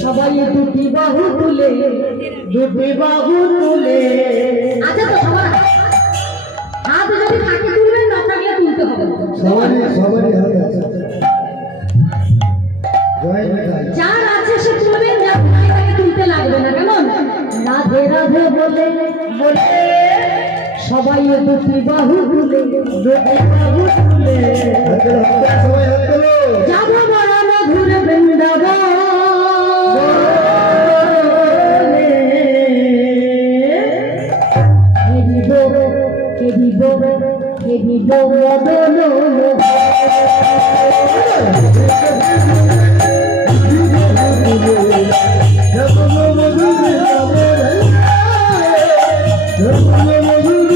সবাই দুটি বাহু তুলে আচ্ছা তো সবার হাত যদি থাকে তুলবেন না থাকলে তুলতে হবে সবারই হাত আছে যার আছে সে তুলবেন, যার নাই তাকে তুলতে লাগবে না। কেমন রাধে রাধে বলে বলে সবাই দুটি বাহু তুলে যাব বড় মধুর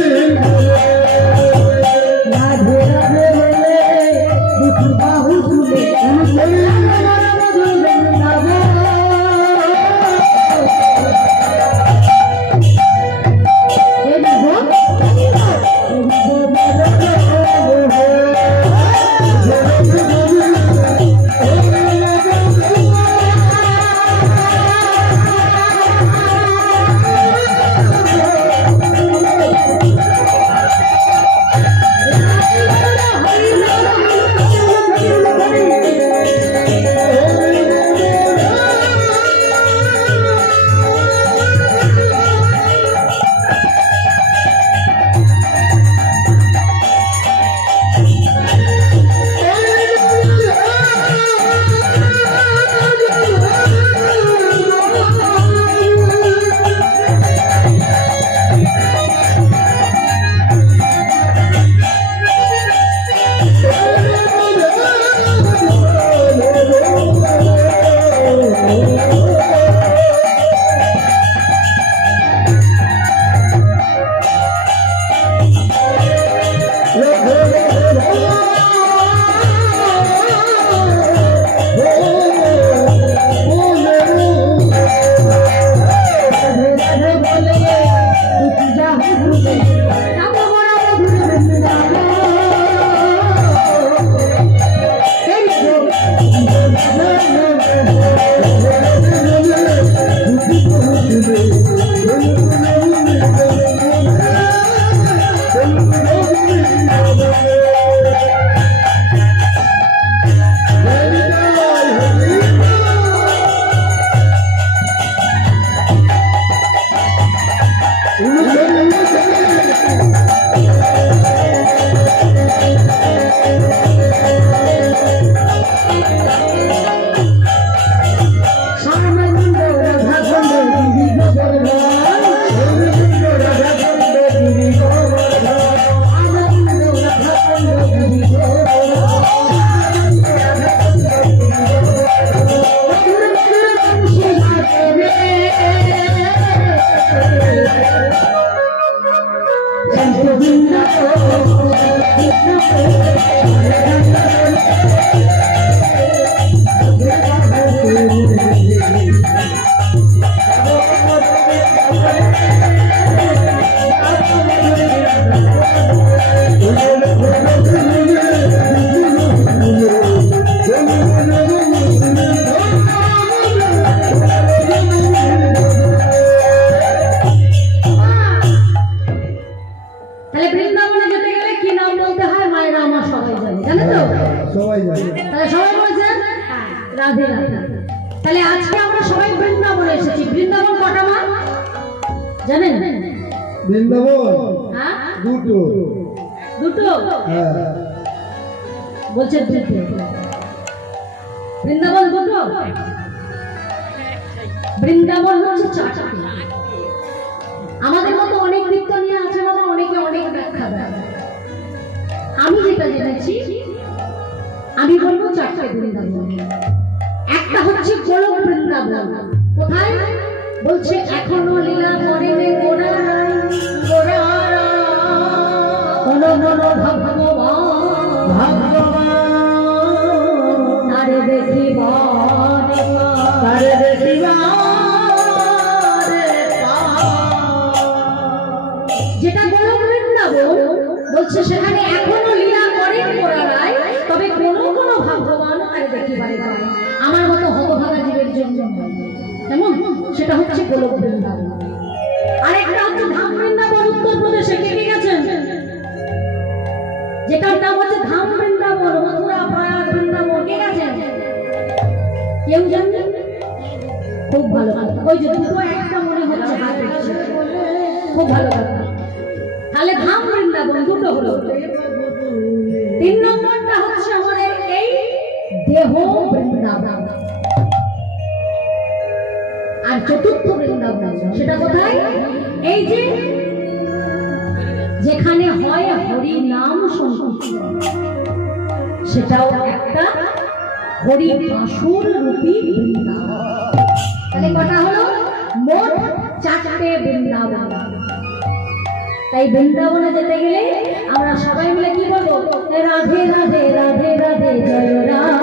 বৃন্দাবন রাধে রাধে। তাহলে আজকে আমরা সবাই বৃন্দাবনে এসেছি। বৃন্দাবন কটা মা জানেন? বৃন্দাবন হ্যাঁ দুটো দুটো হ্যাঁ বলছে দুটো। বৃন্দাবন দুটো, বৃন্দাবন হচ্ছে চারটি। আমাদের মতো অনেক দিক নিয়ে আছে বাবা, অনেকে অনেক ব্যাখ্যা দেয়। আমি যেটা জেনেছি আমি বলবো চারটে বৃন্দাবন। একটা হচ্ছে গোলক বৃন্দাবন। কোথায় বলছে? এখনো লীলা করেনি গোরা কোন কোন ভগবান তারে দেখিবার যেটা গোলক বৃন্দাবন বলছে সেখানে এখনো লীলা করেন গোরা রায়, তবে কোন কোন ভগবান তারে দেখিবারে পায়। সেটা হচ্ছে গোলক বৃন্দাবন। আরেকটা হচ্ছে ধাম বৃন্দাবন, উত্তরপ্রদেশে। কে কে গেছেন? যেটার নাম হচ্ছে ধাম বৃন্দাবন, মথুরা প্রয়াগ বৃন্দাবন। কে গেছেন? কেউ জানেন? খুব ভালো কথা। ওই যে দুটো একটা মনে হচ্ছে হাত উঠছে, খুব ভালো কথা। তাহলে ধাম বৃন্দাবন দুটো হলো। 3 নম্বরটা হচ্ছে আমাদের এই দেহ বৃন্দাবন। আর চতুর্থ বৃন্দাবন সেটা কোথায়? এই যে যেখানে হয় হরি নাম সংকীর্তন, সেটাও একটা হরি বাসুর রূপী বৃন্দাবন। তাহলে কটা হলো? মোট 4টে বৃন্দাবন। তাই বৃন্দাবনে যেতে গেলে আমরা সবাই মিলে কি বলবো? রাধে রাধে রাধে রাধে জয় রাধে।